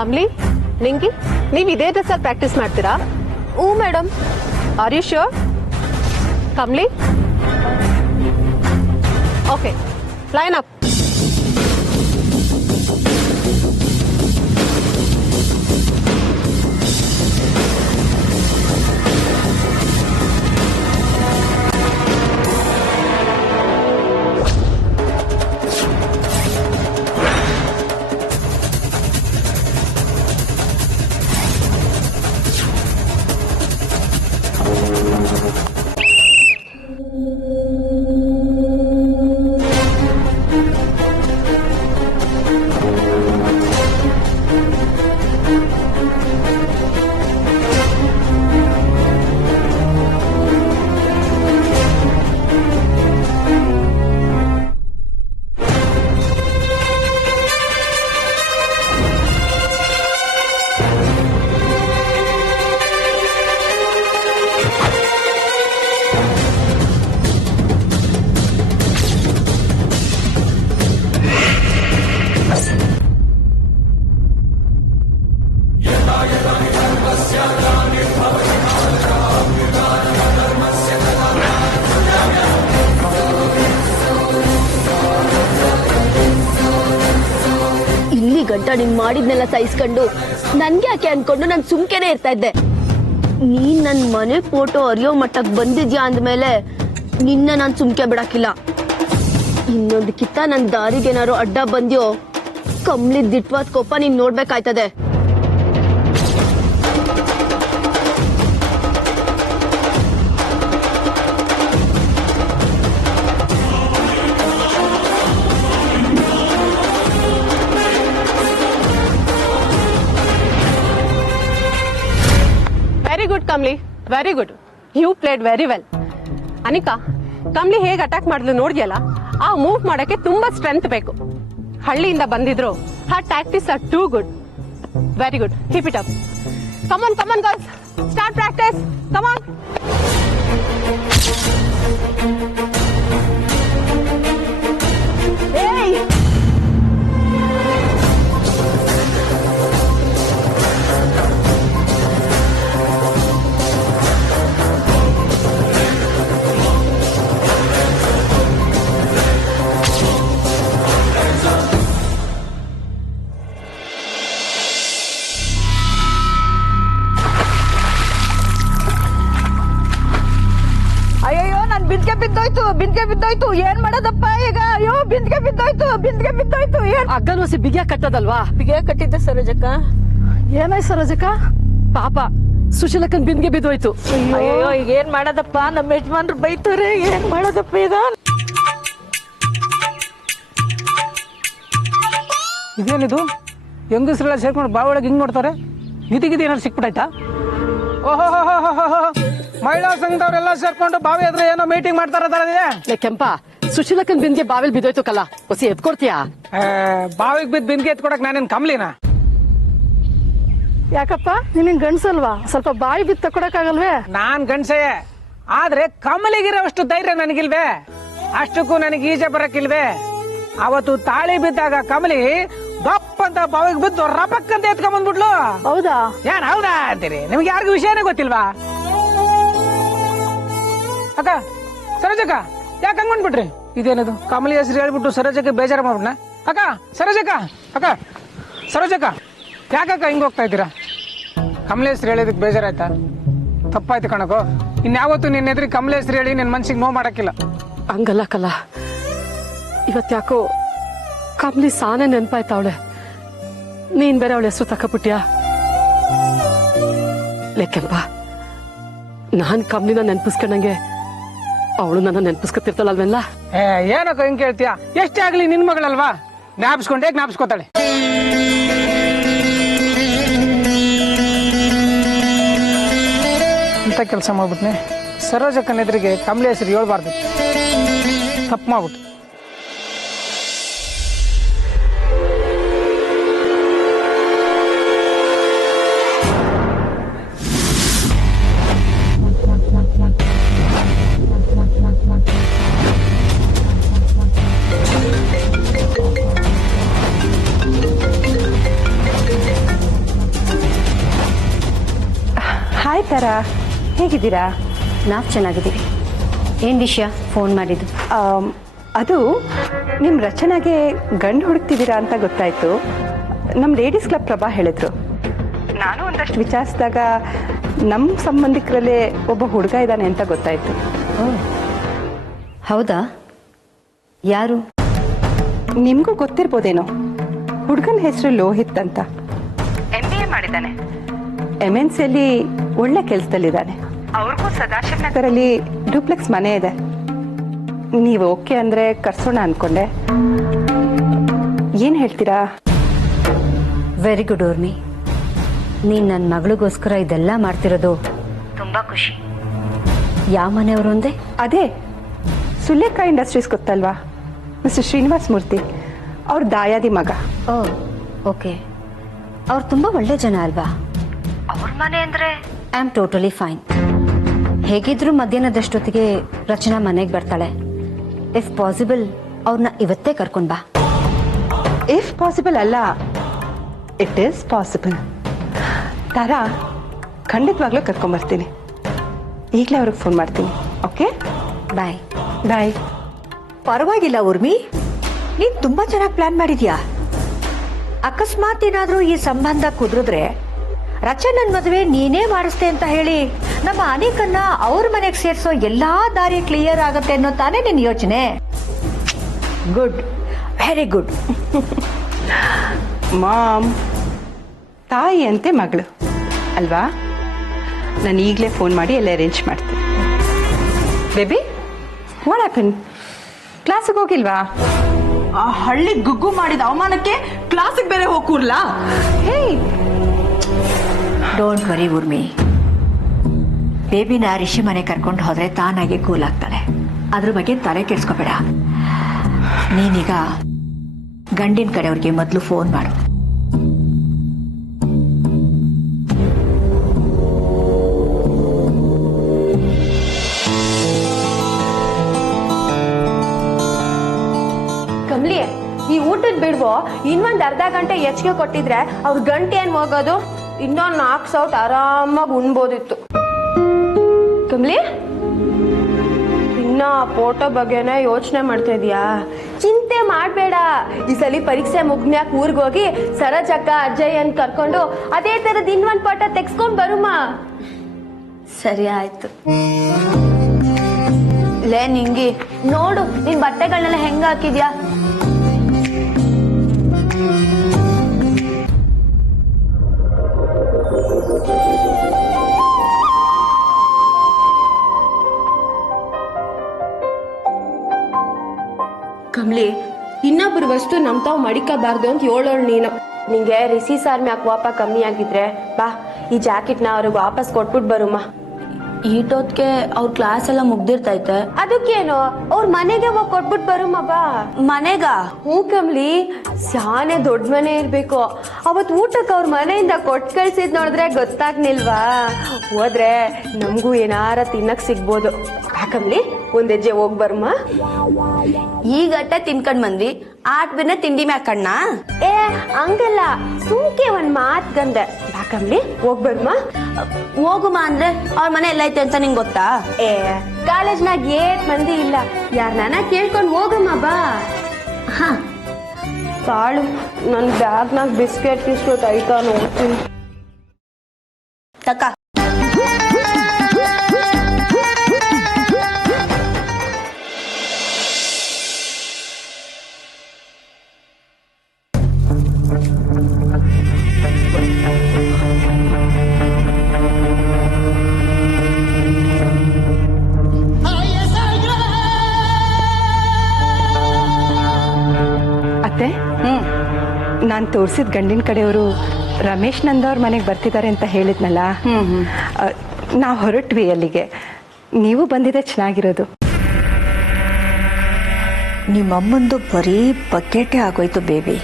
ಕಮ್ಲಿ, ನಿಂಗಿ, ನೀವು ಇದೇ ಡ್ರೆಸ್ಸಲ್ಲಿ ಪ್ರಾಕ್ಟೀಸ್ ಮಾಡ್ತೀರಾ? ಹ್ಞೂ madam. Are you sure? Kamli, okay, line up. ಗಂಟ ನೀನ್ ಮಾಡಿದ್ನೆಲ್ಲ ಸಹಿಸ್ಕೊಂಡು ನನ್ಗೆ ಯಾಕೆ ಅನ್ಕೊಂಡು ನಾನು ಸುಮ್ಕೆನೆ ಇರ್ತಾ ಇದ್ದೆ. ನೀನ್ ನನ್ ಮನೆ ಫೋಟೋ ಅರಿಯೋ ಮಟ್ಟಕ್ ಬಂದಿದ್ಯಾ ಅಂದ್ಮೇಲೆ ನಿನ್ನ ನಾನ್ ಸುಮ್ಕೆ ಬಿಡಾಕಿಲ್ಲ. ಇನ್ನೊಂದು ಕಿತ್ತ ನನ್ ದಾರಿಗೇನಾರು ಅಡ್ಡ ಬಂದ್ಯೋ ಕಮ್ಲಿದ್ ದಿಟ್ವಾದ್ ಕೋಪ ನೀನ್ ನೋಡ್ಬೇಕಾಯ್ತದೆ. Very good Kamli, very good. You played very well. Anika, Kamli ಹೇಗೆ ಅಟ್ಯಾಕ್ ಮಾಡಿದ್ಲು ನೋಡಿದ್ಯಲ್ಲ, ಆ ಮೂವ್ ಮಾಡಕ್ಕೆ ತುಂಬಾ ಸ್ಟ್ರೆಂತ್ ಬೇಕು. ಹಳ್ಳಿಯಿಂದ ಬಂದಿದ್ರು her tactics are too good. Very good, keep it up. Come on come on girls, start practice, come on. ಅಯ್ಯೋ ನನ್ ಬಿಂದ್ಗೆ ಬಿದ್ದೋಯ್ತು ಏನ್ ಮಾಡೋದಪ್ಪ ಈಗ? ಅಯ್ಯೋ ಬಿಂದ್ಗೆ ಬಿದ್ದೋಯ್ತು ಏನ್ ಅಗ್ಗನೋಸಿ ಬಿಗಿಯ ಕಟ್ಟದಲ್ವಾ? ಬಿಗೆ ಕಟ್ಟಿದ್ದೆ ಸರೋಜಕ್ಕ. ಏನಾಯ್ತು ಸರೋಜಕ್ಕ? ಪಾಪ ಸುಶೀಲಕ್ಕನ್ ಬಿಂದ್ಗೆ ಬಿದ್ದೋಯ್ತು. ಅಯ್ಯೋ ಈಗ ಏನ್ ಮಾಡೋದಪ್ಪ? ನಮ್ಮ ಯಜಮಾನ್ರು ಬೈತಾರೆ, ಏನ್ ಮಾಡೋದಪ್ಪ ಈಗ? ಇದೇನಿದು ಹೆಂಗಸ್ರೆಲ್ಲ ಸೇರ್ಕೊಂಡು ಬಾವೊಳಗೆ ಹಿಂಗ್ ನೋಡ್ತಾರೆ? ನಿಧಿಗಿದಿ ಏನಾದ್ರು ಸಿಕ್ಬಿಟ್ಟಾಯ್ತಾ? ಓಹೋ, ಮಹಿಳಾ ಸಂಘದವರೆಲ್ಲ ಸೇರ್ಕೊಂಡು ಬಾವಿ ಎದುರು ಏನೋ ಮೀಟಿಂಗ್ ಮಾಡ್ತಾರ. ಕೆಂಪ, ಸುಶೀಲಕ್ಕನ್ ಬಿಂದ್ಗೆ ಬಾವಿಲ್ ಬಿದ್ದೋಯ್ತು ಕಲ್ಲ, ಹೊಸಿ ಎತ್ಕೊಡ್ತೀಯಾ? ಬಾವಿಗೆ ಬಿದ್ದು ಬಿಂದಿಗೆ ಎತ್ಕೊಡಕ್ ನಾನೇನ್ ಕಮ್ಲಿನ? ಯಾಕಪ್ಪ, ನಿನ್ ಗಂಡ್ಸಲ್ವಾ? ಸ್ವಲ್ಪ ಬಾಯಿ ಬಿದ್ದು ತಕೊಡಕ್ಕಾಗಲ್ವೇ? ನಾನ್ ಗಂಡ್ಸೆ, ಆದ್ರೆ ಕಮಲಿಗಿರೋಷ್ಟು ಧೈರ್ಯ ನನಗಿಲ್ವೇ? ಅಷ್ಟಕ್ಕೂ ನನಗೆ ಈಜೆ ಬರಕ್ಕಿಲ್ವೇ? ಅವತ್ತು ತಾಳಿ ಬಿದ್ದಾಗ ಕಮಲಿ ದಪ್ಪ ಅಂತ ಬಾವಿಗೆ ಬಿದ್ದು ರಪಕ್ಕಂತ ಎತ್ಕೊಂಡ್ಬಂದ್ಬಿಟ್ಲು. ಹೌದಾ? ಏನ್ ಹೌದಾ ಅಂತೀರಿ? ನಿಮ್ಗೆ ಯಾರಿಗೂ ವಿಷಯನೇ ಗೊತ್ತಿಲ್ವಾ? ಅಕ್ಕ, ಸರೋಜಕ್ಕ, ಯಾಕೆ ಹಂಗ್ ಬಂದ್ಬಿಟ್ರಿ? ಇದೇನದು ಕಮಲಿ ಹೆಸರು ಹೇಳ್ಬಿಟ್ಟು ಸರೋಜಕ್ಕೆ ಬೇಜಾರ ಮಾಡ್ಬಿಟ್ನ? ಅಕ್ಕ, ಸರೋಜಕ್ಕ, ಅಕ್ಕ, ಸರೋಜಕ್ಕ, ಯಾಕಕ್ಕ ಹಿಂಗ್ ಹೋಗ್ತಾ ಇದ್ದೀರಾ? ಕಮಲಿ ಹೆಸರು ಹೇಳಿದಕ್ಕೆ ಬೇಜಾರಾಯ್ತಾ? ತಪ್ಪಾಯ್ತು ಕಣಕೋ. ಇನ್ಯಾವತ್ತು ನಿನ್ನ ಎದುರು ಕಮಲಿ ಹೆಸರು ಹೇಳಿ ನಿನ್ ಮನ್ಸಿಗೆ ನೋವು ಮಾಡಕ್ಕಿಲ್ಲ. ಹಂಗಲ್ಲ ಕಲ್ಲ, ಇವತ್ತ್ಯಾಕೋ ಕಮ್ಲಿ ಸಾನೆ ನೆನ್ಪಾಯ್ತಾವಳೆ. ನೀನ್ ಬೇರೆ ಅವಳ ಹೆಸರು ತಕ್ಕಬಿಟ್ಯಾ? ಲೆಕ್ಕೆಂಪ, ನಾನ್ ಕಮ್ಲಿನ ನೆನ್ಪಿಸ್ಕೊಂಡಂಗೆ ಅವಳು ನನ್ನ ನೆನ್ಪಿಸ್ಕೊತಿರ್ತಾಳಲ್ವೆಲ್ಲ. ಏನಕ್ಕ ಹಿಂಗ್ ಕೇಳ್ತೀಯ? ಎಷ್ಟೇ ಆಗ್ಲಿ ನಿನ್ ಮಗಳಲ್ವಾ, ಜ್ಞಾಪಿಸ್ಕೊಂಡೇ ಜ್ಞಾಪಿಸ್ಕೋತಾಳೆ. ಇಂಥ ಕೆಲಸ ಮಾಡ್ಬಿಟ್ನೆ. ಸರೋಜಕ್ಕನ ಎದುರಿಗೆ ಕಮಲಿ ಹೆಸರು ಹೇಳ್ಬಾರ್ದು, ತಪ್ಪು ಮಾಡ್ಬಿಟ್ಟು. ಹಾಯ್ ತಾರಾ, ಹೇಗಿದ್ದೀರಾ? ನಾವು ಚೆನ್ನಾಗಿದ್ದೀವಿ. ಏನು ವಿಷಯ ಫೋನ್ ಮಾಡಿದ್ದು? ಅದು ನಿಮ್ಮ ರಚನಾಗೆ ಗಂಡು ಹುಡುಕ್ತಿದ್ದೀರಾ ಅಂತ ಗೊತ್ತಾಯಿತು. ನಮ್ಮ ಲೇಡೀಸ್ ಕ್ಲಬ್ ಪ್ರಭಾ ಹೇಳಿದ್ರು. ನಾನು ಒಂದಷ್ಟು ವಿಚಾರಿಸಿದಾಗ ನಮ್ಮ ಸಂಬಂಧಿಕರಲ್ಲೇ ಒಬ್ಬ ಹುಡುಗ ಇದ್ದಾನೆ ಅಂತ ಗೊತ್ತಾಯಿತು. ಹೌದಾ? ಯಾರು? ನಿಮಗೂ ಗೊತ್ತಿರ್ಬೋದೇನೋ. ಹುಡುಗನ ಹೆಸರು ಲೋಹಿತ್ ಅಂತ. MBA ಮಾಡಿದ್ದಾನೆ. MNCಯಲ್ಲಿ ಒಳ್ಳೆ ಕೆಲಸದಲ್ಲಿದ್ದಾನೆ. ಅವ್ರಿಗೂ ಸದಾಶಿವ ನಗರಲ್ಲಿ ಡೂಪ್ಲೆಕ್ಸ್ ಮನೆ ಇದೆ. ನೀವು ಓಕೆ ಅಂದರೆ ಕರ್ಸೋಣ ಅನ್ಕೊಂಡೆ. ಏನು ಹೇಳ್ತೀರಾ? Very good Urmi. ನೀನು ನನ್ನ ಮಗಳಿಗೋಸ್ಕರ ಇದೆಲ್ಲ ಮಾಡ್ತಿರೋದು ತುಂಬ ಖುಷಿ. ಯಾವ ಮನೆಯವರು ಅಂದೆ? ಅದೇ ಸುಲೇಖ ಇಂಡಸ್ಟ್ರೀಸ್ ಗೊತ್ತಲ್ವಾ, ಮಿಸ್ಟರ್ ಶ್ರೀನಿವಾಸ್ ಮೂರ್ತಿ ಅವ್ರ ದಾಯಾದಿ ಮಗ. ಓ ಓಕೆ. ಅವ್ರು ತುಂಬ ಒಳ್ಳೆ ಜನ ಅಲ್ವಾ? ಅವ್ರ ಮನೆ ಅಂದರೆ ಐ ಆಮ್ ಟೋಟಲಿ ಫೈನ್. ಹೇಗಿದ್ರೂ ಮಧ್ಯಾಹ್ನದಷ್ಟೊತ್ತಿಗೆ ರಚನಾ ಮನೆಗೆ ಬರ್ತಾಳೆ. ಇಫ್ ಪಾಸಿಬಲ್ ಅವ್ರನ್ನ ಇವತ್ತೇ ಕರ್ಕೊಂಡು ಬಾ. ಇಫ್ ಪಾಸಿಬಲ್ ಅಲ್ಲ, ಇಟ್ ಈಸ್ ಪಾಸಿಬಲ್. ತಾರಾ, ಖಂಡಿತವಾಗ್ಲೂ ಕರ್ಕೊಂಬರ್ತೀನಿ. ಈಗಲೇ ಅವ್ರಿಗೆ ಫೋನ್ ಮಾಡ್ತೀನಿ. ಓಕೆ, ಬಾಯ್. ಬಾಯ್. ಪರವಾಗಿಲ್ಲ ಊರ್ಮಿ, ನೀನ್ ತುಂಬಾ ಚೆನ್ನಾಗಿ ಪ್ಲಾನ್ ಮಾಡಿದ್ಯಾ. ಅಕಸ್ಮಾತ್ ಏನಾದ್ರೂ ಈ ಸಂಬಂಧ ಕುದುರಿದ್ರೆ ರಚನನ್ ಮದುವೆ ನೀನೇ ಮಾಡಿಸ್ತೆ ಅಂತ ಹೇಳಿ ನಮ್ಮ ಅನೇಕನ್ನ ಅವ್ರ ಮನೆಗೆ ಸೇರ್ಸೋ ಎಲ್ಲಾ ದಾರಿ ಕ್ಲಿಯರ್ ಆಗತ್ತೆ ಅನ್ನೋ ತಾನೇ ನಿನ್ ಯೋಚನೆ. Good, very good. ಮಾಮ್, ತಾಯಿ ಅಂತೆ ಮಗಳು ಅಲ್ವಾ? ನಾನು ಈಗಲೇ ಫೋನ್ ಮಾಡಿ ಎಲ್ಲ ಅರೇಂಜ್ ಮಾಡ್ತೀನಿ. Baby, what happen? ಕ್ಲಾಸಿಗೆ ಹೋಗಿಲ್ವಾ? ಆ ಹಳ್ಳಿ ಗುಗ್ಗು ಮಾಡಿದ ಅವಮಾನಕ್ಕೆ ಕ್ಲಾಸಿಗೆ ಬೇರೆ ಹೋಗ್ಕೂರ್ಲಾ? ಹೇ, ಡೋಂಟ್ ವರಿ ಊರ್ಮಿ. ಬೇಬಿನ ರಿಷಿ ಮನೆ ಕರ್ಕೊಂಡು ಹೋದ್ರೆ ತಾನಾಗೆ ಕೂಲ್ ಆಗ್ತಾಳೆ. ಅದ್ರ ಬಗ್ಗೆ ತಲೆ ಕೆಡ್ಸ್ಕೊಬೇಡ. ನೀನೀಗ ಗಂಡಿನ ಕಡೆಯವ್ರಿಗೆ ಮೊದಲು ಫೋನ್ ಮಾಡು. ಕಮ್ಲಿ, ಈ ಊಟದ ಬಿಡ್ವೋ ಇನ್ನೊಂದ್ ಅರ್ಧ ಗಂಟೆ ಹೆಚ್ಚಿಗೆ ಕೊಟ್ಟಿದ್ರೆ ಅವ್ರ ಗಂಟೆ ಏನ್ ಹೋಗೋದು? ಇನ್ನೊಂದ್ 4 ಸೌಟ್ ಆರಾಮಾಗಿ ಉಣ್ಬೋದಿತ್ತು. ಕಮ್ಲಿ, ಇನ್ನ ಫೋಟೋ ಬಗ್ಗೆನೇ ಯೋಚನೆ ಮಾಡ್ತಾ ಇದೀಯಾ? ಚಿಂತೆ ಮಾಡ್ಬೇಡ. ಈ ಸಲ ಪರೀಕ್ಷೆ ಮುಗ್ದ್ಮ್ಯಾಕ್ ಊರ್ಗ್ ಹೋಗಿ ಸರಜಕ್ಕ ಅಜ್ಜಯ್ಯನ್ ಕರ್ಕೊಂಡು ಅದೇ ತರದ್ ಇನ್ನೊಂದ್ ಫೋಟೋ ತೆಗ್ಸ್ಕೊಂಡ್ ಬರುಮ. ಸರಿ ಆಯ್ತು. ಲೇ ನಿಂಗಿ, ನೋಡು ನಿನ್ ಬಟ್ಟೆಗಳನ್ನೆಲ್ಲ ಹೆಂಗ ಹಾಕಿದ್ಯಾ? ಕಮ್ಲಿ, ಇನ್ನೊಬ್ರು ವಸ್ತು ನಮ್ ತಾವ್ ಮಡಿಕಬಾರ್ದು ಅಂತ ಹೇಳೋಳು ನೀನು. ನಿಂಗೆ ರಿಸಿ ಸಾರ್ ಮ್ಯಾಕ್ ವಾಪ ಕಮ್ಮಿ ಆಗಿದ್ರೆ ಬಾ, ಈ ಜಾಕೆಟ್ ನ ಅವ್ರಿಗೆ ವಾಪಸ್ ಕೊಟ್ಬಿಟ್ ಬರುಮ್ಮ. ಈಟೊತ್ಗೆ ಅವ್ರ ಕ್ಲಾಸ್ ಎಲ್ಲ ಮುಗ್ದಿರ್ತೈತೆ. ಅದಕ್ಕೇನು, ಅವ್ರ ಮನೆಗೆ ಹೋಗಿ ಕೊಟ್ಬಿಟ್ ಬರುಮ್ಮ ಬಾ. ಮನೆಗ? ಹ್ಞೂ ಕಮ್ಲಿ, ಶಾನೆ ದೊಡ್ಡ ಮನೆ ಇರ್ಬೇಕು. ಅವತ್ ಊಟಕ್ಕೆ ಅವ್ರ ಮನೆಯಿಂದ ಕೊಟ್ಟು ಕಳ್ಸಿದ್ ನೋಡಿದ್ರೆ ಗೊತ್ತಾಗ್ನಿಲ್ವಾ? ಹೋದ್ರೆ ನಮಗೂ ಏನಾರ ತಿನ್ನಕ್ ಸಿಗ್ಬೋದು. ಕಮ್ಲಿ, ಒಂದ್ ಹೆಜ್ಜೆ ಹೋಗ್ ಬರುಮ್ಮ. ಈಗಟ್ಟ ತಿನ್ಕೊಂಡ್ ಬಂದ್ವಿ, ಆಟ್ ಬಿನ್ನ ತಿಂಡಿ ಮ್ಯಾಕಣ್ಣ. ಏ ಹಂಗಲ್ಲ, ಸುಮ್ಕೆ ಒಂದ್ ಮಾತ್ ಗಂದೆ. ಬಾ ಕಮ್ಲಿ, ಹೋಗ್ ಬರುಮ್ಮ. ಹೋಗುಮ ಅಂದ್ರೆ ಅವ್ರ ಮನೆ ಎಲ್ಲೈತೆ ಅಂತ ನಿಂಗೆ ಗೊತ್ತಾ? ಏ ಕಾಲೇಜ್ನಾಗ 8 ಮಂದಿ ಇಲ್ಲ, ಯಾರನ್ನ ಕೇಳ್ಕೊಂಡ್ ಹೋಗಮ್ಮ ಬಾ. ಹ ತಾಳು, ನನ್ ಬ್ಯಾಗ್ನಾಗ ಬಿಸ್ಕೆಟ್ ಗಿಸ್ಕೆಟ್ ಐತಾ ನೋಡ್ತೀನಿ. ತಕ್ಕ ಅತ್ತೆ, ನಾನು ತೋರಿಸಿದ ಗಂಡಿನ ಕಡೆಯವರು ರಮೇಶ್ ನಂದವ್ರ ಮನೆಗೆ ಬರ್ತಿದ್ದಾರೆ ಅಂತ ಹೇಳಿದ್ನಲ್ಲ, ನಾವು ಹೊರಟ್ವಿ ಅಲ್ಲಿಗೆ. ನೀವು ಬಂದಿದೆ ಚೆನ್ನಾಗಿರೋದು. ನಿಮ್ಮಮ್ಮಂದು ಬರೀ ಬಕೆಟೇ ಆಗೋಯ್ತು ಬೇಬಿ.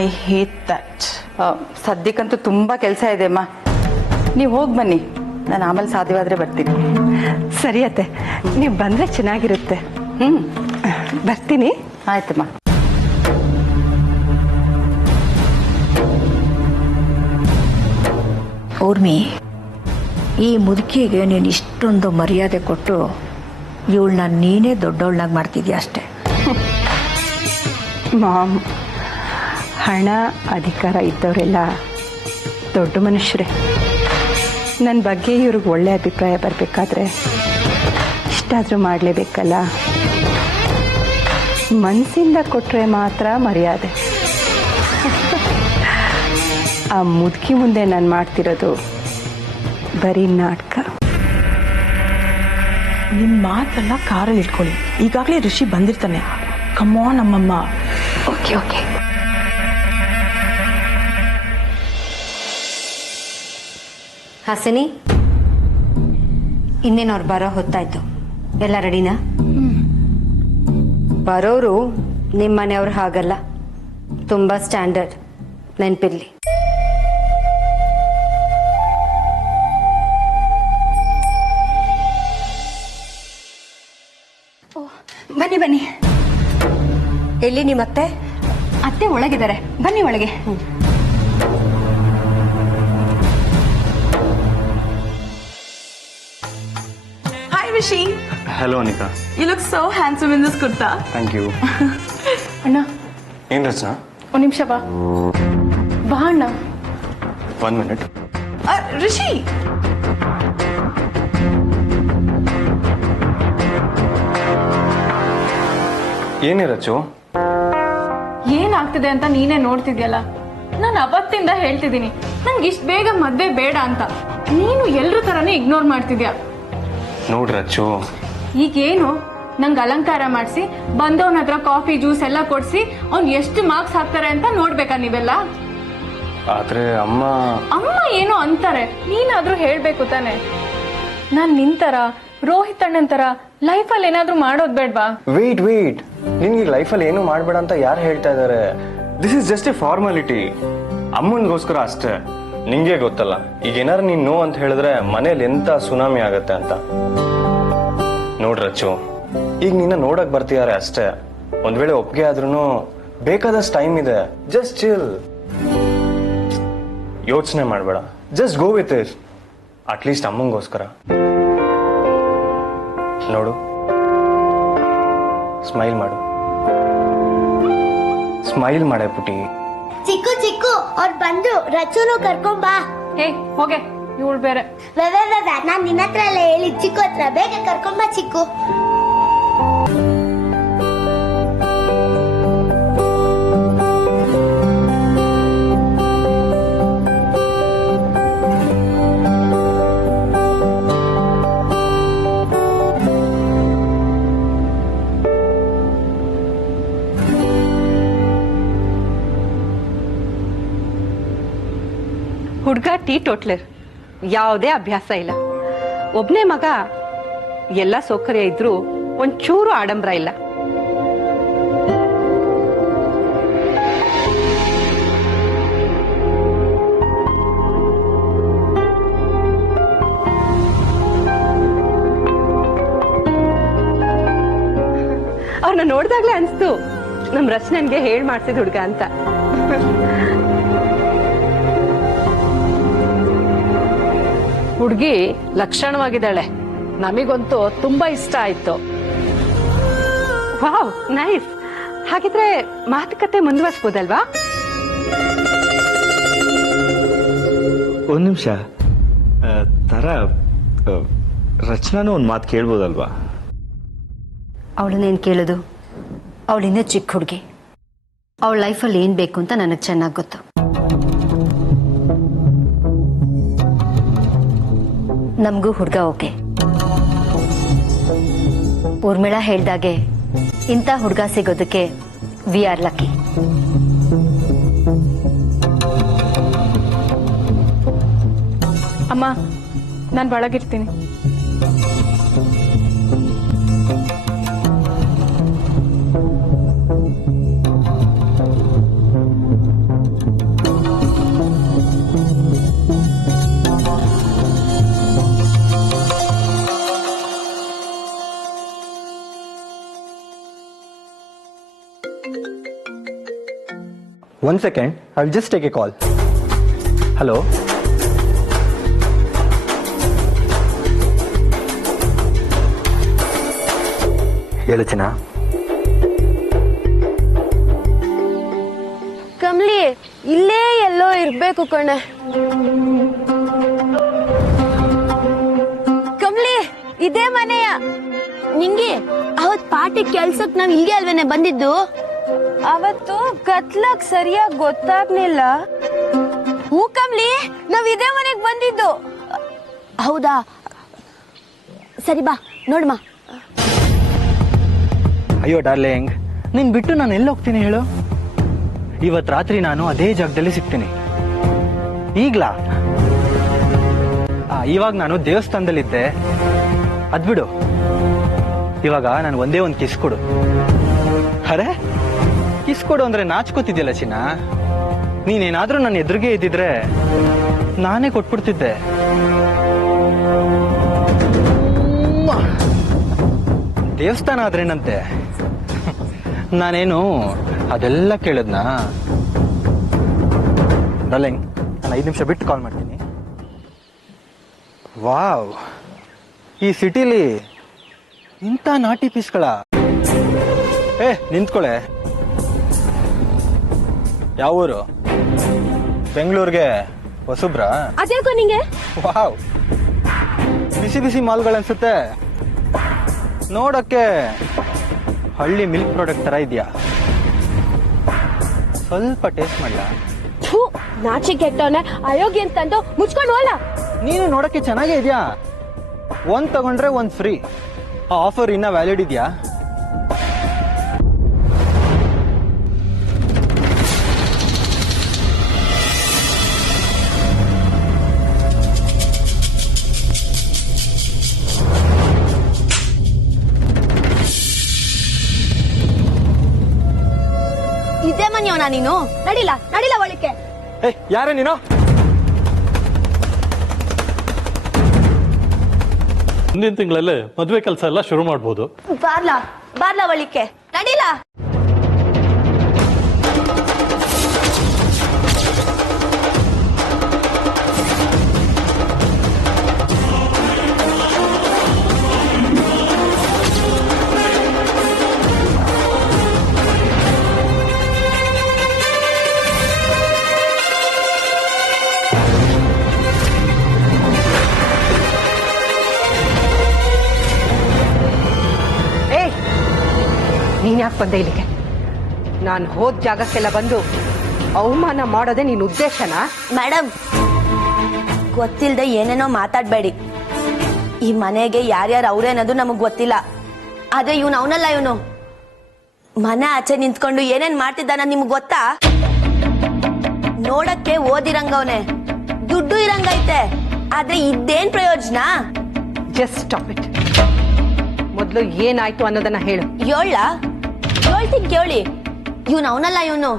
I hate that. ಸದ್ಯಕ್ಕಂತೂ ತುಂಬ ಕೆಲಸ ಇದೆ ಅಮ್ಮ. ನೀವು ಹೋಗಿ ಬನ್ನಿ, ನಾನು ಆಮೇಲೆ ಸಾಧ್ಯವಾದರೆ ಬರ್ತೀನಿ. ಸರಿ ಅತ್ತೆ, ನೀವು ಬಂದರೆ ಚೆನ್ನಾಗಿರುತ್ತೆ. ಬರ್ತೀನಿ. ಆಯ್ತಮ್ಮ. ಊರ್ಮಿ, ಈ ಮುದುಕಿಗೆ ನೀನು ಇಷ್ಟೊಂದು ಮರ್ಯಾದೆ ಕೊಟ್ಟು ಇವಳನ್ನ ನೀನೇ ದೊಡ್ಡವಳನ್ನಾಗಿ ಮಾಡ್ತಿದ್ಯಾ ಅಷ್ಟೇ. ಮಾಮ್, ಹಣ ಅಧಿಕಾರ ಇದ್ದವರೆಲ್ಲ ದೊಡ್ಡ ಮನುಷ್ಯರೇ. ನನ್ನ ಬಗ್ಗೆ ಇವ್ರಿಗೆ ಒಳ್ಳೆ ಅಭಿಪ್ರಾಯ ಬರಬೇಕಾದ್ರೆ ಇಷ್ಟಾದರೂ ಮಾಡಲೇಬೇಕಲ್ಲ. ಮನಸ್ಸಿಂದ ಕೊಟ್ಟರೆ ಮಾತ್ರ ಮರ್ಯಾದೆ. ಆ ಮುದುಕಿ ಮುಂದೆ ನಾನು ಮಾಡ್ತಿರೋದು ಬರೀ ನಾಟಕ. ನಿಮ್ಮ ಮಾತೆಲ್ಲ ಕಾರಲ್ಲಿ ಇಟ್ಕೊಳ್ಳಿ. ಈಗಾಗಲೇ ಋಷಿ ಬಂದಿರ್ತಾನೆ. ಕಮ್ಮೋ ನಮ್ಮಮ್ಮ. Okay okay. ಹಾಸಿನಿ, ಇನ್ನೇನು ಅವ್ರು ಬರೋ ಹೊತ್ತಾಯ್ತು. ಎಲ್ಲ ರೆಡಿನಾ? ಬರೋರು ನಿಮ್ಮ ಮನೆಯವ್ರು ಹಾಗಲ್ಲ, ತುಂಬಾ ಸ್ಟ್ಯಾಂಡರ್ಡ್, ನೆನ್ಪಿರ್ಲಿ. ಬನ್ನಿ ಬನ್ನಿ. ಎಲ್ಲಿ ನಿಮ್ಮತ್ತೆ? ಅತ್ತೆ ಒಳಗಿದ್ದಾರೆ, ಬನ್ನಿ ಒಳಗೆ. Hi Rishi. Hello Anika. You look so handsome in this kurta. Thank you. ಅಣ್ಣ ಏನು ರಚನಾ? ಒಂದು ನಿಮಿಷ ಬಾ. ಬಾ ಅಣ್ಣ. 1 ಮಿನಿಟ್. ರಿಷಿ, ಏನೇ ರಚು? ಏನಾಗ್ತಿದೆ ಅಂತ ನೀನೇ ನೋಡ್ತಿದ್ಯಲ್ಲ. ನಾನು ಅವತ್ತಿಂದ ಹೇಳ್ತಿದ್ದೀನಿ ನಂಗೆ ಇಷ್ಟು ಬೇಗ ಮದ್ವೆ ಬೇಡ ಅಂತ. ನೀನು ಎಲ್ರ ತರನೇ ಇಗ್ನೋರ್ ಮಾಡ್ತಿದ್ಯಾ. ನೋಡ್ ರಚು, ಈಗೇನು ನಂಗೆ ಅಲಂಕಾರ ಮಾಡಿಸಿ ಬಂದವನ ಹತ್ರ ಕಾಫಿ ಜ್ಯೂಸ್ ಎಲ್ಲ ಕೊಡ್ಸಿ ಅವ್ನ್ ಎಷ್ಟು ಮಾರ್ಕ್ಸ್ ಹಾಕ್ತಾರೆ ಅಂತ ನೋಡ್ಬೇಕಾ ನೀವೆಲ್ಲ? ಆದ್ರೆ ಅಮ್ಮ ಏನೋ ಅಂತಾರೆ, ನೀನಾದ್ರೂ ಹೇಳ್ಬೇಕು ತಾನೆ. ನಾನ್ ನಿಂತರ ರೋಹಿತ್ ಅಣ್ಣನ್ ತರ ಲೈಫಲ್ಲಿ ಏನಾದ್ರೂ ಮಾಡೋದ್ ಬೇಡ್ವಾ? ವೇಟ್ ನಿನ್ಗೆ ಲೈಫಲ್ಲಿ ಏನು ಮಾಡ್ಬೇಡ ಅಂತ ಯಾರು ಹೇಳ್ತಾ ಇದಾರೆ? This is just a formality. ಅಮ್ಮನ್ಗೋಸ್ಕರ ಅಷ್ಟೇ. ನಿಂಗೆ ಗೊತ್ತಲ್ಲ, ಈಗ ಏನಾರು ನೀನ್ ನೋ ಅಂತ ಹೇಳಿದ್ರೆ ಮನೇಲಿ ಎಂತ ಸುನಾಮಿ ಆಗತ್ತೆ ಅಂತ. ನೋಡ್ ರಚು, ಈಗ ನಿನ್ನ ನೋಡಕ್ ಬರ್ತಿದಾರೆ ಅಷ್ಟೇ. ಒಂದ್ ವೇಳೆ ಒಪ್ಪಿಗೆ ಆದ್ರೂ ಬೇಕಾದಷ್ಟು ಟೈಮ್ ಇದೆ. ಜಸ್ಟ್ ಚಿಲ್, ಯೋಚನೆ ಮಾಡ್ಬೇಡ. Just go with it. At least ಅಮ್ಮಂಗೋಸ್ಕರ. ನೋಡು, ಸ್ಮೈಲ್ ಮಾಡು. ಸ್ಮೈಲ್ ಮಾಡೆ ಪುಟಿ. ಚಿಕ್ಕು ಚಿಕ್ಕು ಅವ್ರು ಬಂದ್ರು, ರಚುನು ಕರ್ಕೊಂಬಾ. ಹೇ ಹೋಗೆ, ಇವಳು ಬೇರೆ. ನಾನ್ ನಿನ್ನ ಹತ್ರ ಎಲ್ಲ ಹೇಳಿ ಚಿಕ್ಕು ಹತ್ರ, ಬೇಗ ಕರ್ಕೊಂಬಾ ಚಿಕ್ಕು. ಹುಡುಗ ಟೀ ಟೋಟ್ಲರ್, ಯಾವುದೇ ಅಭ್ಯಾಸ ಇಲ್ಲ. ಒಬ್ನೇ ಮಗ, ಎಲ್ಲ ಸೌಕರ್ಯ ಇದ್ರೂ ಒಂಚೂರು ಆಡಂಬರ ಇಲ್ಲ. ಅವ್ರನ್ನ ನೋಡ್ದಾಗ್ಲೇ ಅನ್ಸ್ತು ನಮ್ ರಚನನ್ಗೆ ಹೇಳ್ ಮಾಡ್ಸಿದ್ ಹುಡುಗ ಅಂತ. ಹುಡುಗಿ ಲಕ್ಷಣವಾಗಿದ್ದಾಳೆ. ನಮಿಗಂತೂ ತುಂಬಾ ಇಷ್ಟ ಆಯ್ತು. Wow, nice. ಹಾಗಿದ್ರೆ ಮಾತುಕತೆ ಮುಂದುವರಿಸಬಹುದಲ್ವಾ? ಒಂದ್ ನಿಮಿಷ. ತರ ರಚನಾನು ಒಂದ್ ಮಾತು ಕೇಳ್ಬೋದಲ್ವಾ? ಅವಳನ್ನೇನು ಕೇಳೋದು? ಅವಳಿನ್ನ ಚಿಕ್ಕ ಹುಡುಗಿ. ಅವಳ ಲೈಫಲ್ಲಿ ಏನ್ ಬೇಕು ಅಂತ ನನಗೆ ಚೆನ್ನಾಗಿ ಗೊತ್ತು. ನಮಗೂ ಹುಡುಗ ಓಕೆ. ಊರ್ಮಿಳಾ ಹೇಳ್ದಾಗೆ ಇಂಥ ಹುಡುಗ ಸಿಗೋದಕ್ಕೆ ವಿ ಆರ್ ಲಕ್ಕಿ. ಅಮ್ಮ, ನಾನು ಒಳಗಿರ್ತೀನಿ. One second, I'll just take a call. Hello? ಹೇಳು ಚಿನ್ನ. ಕಮ್ಲಿ ಇಲ್ಲೇ ಎಲ್ಲೋ ಇರ್ಬೇಕು ಕಣೆ. ಕಮ್ಲಿ ಇದೇ ಮನೆಯ. ನಿಂಗೆ ಅವತ್ ಪಾರ್ಟಿ ಕೆಲ್ಸಕ್ ನಾವ್ ಇಲ್ಲಿಗೆ ಅಲ್ವೇನೆ ಬಂದಿದ್ದು? ಅವತ್ತು ಕತ್ಲಕ್ ಸರಿಯಾಗಿ ಗೊತ್ತಾಗ್ಲಿಲ್ಲ. ಹೂ ಕಮ್ಲಿ, ನಾವ್ ಇದೇ ಮನೆಗ್ ಬಂದಿದ್ದು. ಹೌದಾ, ಸರಿ ಬಾ ನೋಡ್ಮಾ. ಅಯ್ಯೋ ಡಾರ್ಲಿಂಗ್, ನಿನ್ ಬಿಟ್ಟು ನಾನು ಎಲ್ಲಿ ಹೋಗ್ತೀನಿ ಹೇಳು? ಇವತ್ ರಾತ್ರಿ ನಾನು ಅದೇ ಜಾಗದಲ್ಲಿ ಸಿಗ್ತೀನಿ. ಈಗ್ಲಾ? ಇವಾಗ ನಾನು ದೇವಸ್ಥಾನದಲ್ಲಿದ್ದೆ, ಅದ್ಬಿಡು. ಇವಾಗ ನಾನು ಒಂದೇ ಒಂದು ಕಿಸ್ ಕೊಡು. ಅರೆ, ಕಿಸ್ ಕೊಡು ಅಂದ್ರೆ ನಾಚ್ಕೋತಿದ್ಯಲ್ಲ ಚಿನ್ನ. ನೀನೇನಾದ್ರೂ ನನ್ನ ಎದುರಿಗೆ ಇದ್ದಿದ್ರೆ ನಾನೇ ಕೊಟ್ಬಿಡ್ತಿದ್ದೆ. ದೇವಸ್ಥಾನ ಆದ್ರೇನಂತೆ, ನಾನೇನು ಅದೆಲ್ಲ ಕೇಳಿದ್ನಾ? ಡಾರ್ಲಿಂಗ್, ನಾನು 5 ನಿಮಿಷ ಬಿಟ್ಟು ಕಾಲ್ ಮಾಡ್ತೀನಿ. ವಾವ್, ಈ ಸಿಟಿಲಿ ಇಂಥ ನಾಟಿ ಪೀಸ್ಗಳ. ನಿಂತ್ಕೊಳೆ. ಯಾವ ಊರು? ಬೆಂಗಳೂರಿಗೆ ಹೊಸಬ್ರಾ? ಅದೇಕೋ ನಿಂಗೆ? ವಾವ್, ಬಿಸಿ ಬಿಸಿ ಮಾಲ್ಗಳನ್ಸುತ್ತೆ. ನೋಡಕ್ಕೆ ಹಳ್ಳಿ ಮಿಲ್ಕ್ ಪ್ರಾಡಕ್ಟ್ ತರ ಇದೆಯಾ? ಸ್ವಲ್ಪ ಟೇಸ್ಟ್ ಮಾಡ್ಲಾ? ನಾಚಿ ಕೆಟ್ಟವನೆ, ಅಯೋಗ್ಯ ಅಂತಂದು ಮುಚ್ಕೊಂಡು ಹೋಲ. ನೀನು ನೋಡಕ್ಕೆ ಚೆನ್ನಾಗೇ ಇದೆಯಾ? ಒಂದ್ ತಗೊಂಡ್ರೆ ಒಂದ್ ಫ್ರೀ. ಆ ಆಫರ್ ಇನ್ನ ವ್ಯಾಲಿಡ್ ಇದೆಯಾ? ಇದೇ ಮನೆಯವನ ನೀನು? ನಡಿಲ್ಲ ನಡಿಲ್ಲ ಒಳಕ್ಕೆ. ಯಾರೇ ನೀನು? ಮುಂದಿನ ತಿಂಗಳಲ್ಲೇ ಮದುವೆ ಕೆಲಸ ಎಲ್ಲ ಶುರು ಮಾಡ್ಬೋದು. ಬಾರ್ಲಾ ಬಾರ್ಲಾ ಒಳಿಕೆ. ನಡಿಲ್ಲ. ನೀನ್ ಯಾಕೆ ಬಂದೆ ಇಲ್ಲಿಗೆ? ನಾನು ಹೋದ ಜಾಗಕ್ಕೆಲ್ಲ ಬಂದು ಅವಮಾನ ಮಾಡೋದೇ ನಿನ್ ಉದ್ದೇಶನಾ? ಮೇಡಮ್, ಗೊತ್ತಿಲ್ದೆ ಏನೇನೋ ಮಾತಾಡ್ಬೇಡಿ. ಈ ಮನೆಗೆ ಯಾರ್ಯಾರು ಅವ್ರೆ ಅನ್ನೋದು ನಮಗ್ ಗೊತ್ತಿಲ್ಲ. ಆದ್ರೆ ಇವನು ಅವನಲ್ಲ. ಇವನು ಮನೆ ಆಚೆ ನಿಂತ್ಕೊಂಡು ಏನೇನ್ ಮಾಡ್ತಿದ್ದಾನ ನಿಮ್ಗ್ ಗೊತ್ತಾ? ನೋಡಕ್ಕೆ ಓದಿರಂಗವನೆ, ದುಡ್ಡು ಇರಂಗೈತೆ. ಆದ್ರೆ ಇದೇನ್ ಪ್ರಯೋಜನ? Just stop it. ಮೊದ್ಲು ಏನಾಯ್ತು ಅನ್ನೋದನ್ನ ಹೇಳು. ಹೇಳ್ತೀನಿ ಕೇಳಿ. ಇವನು ಅವನಲ್ಲ. ಇವನು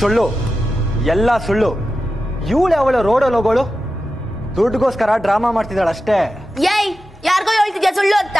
ಸುಳ್ಳು, ಎಲ್ಲ ಸುಳ್ಳು. ಇವಳು ಅವಳ ರೋಡಲ್ಲಿ ಹೋಗೋಳು ದುಡ್ಡುಗೋಸ್ಕರ ಡ್ರಾಮಾ ಮಾಡ್ತಿದ್ದಾಳ ಅಷ್ಟೇ. ಯಾರಿಗೋ ಹೇಳ್ತಿದ್ಯಾ ಸುಳ್ಳು ಅಂತ?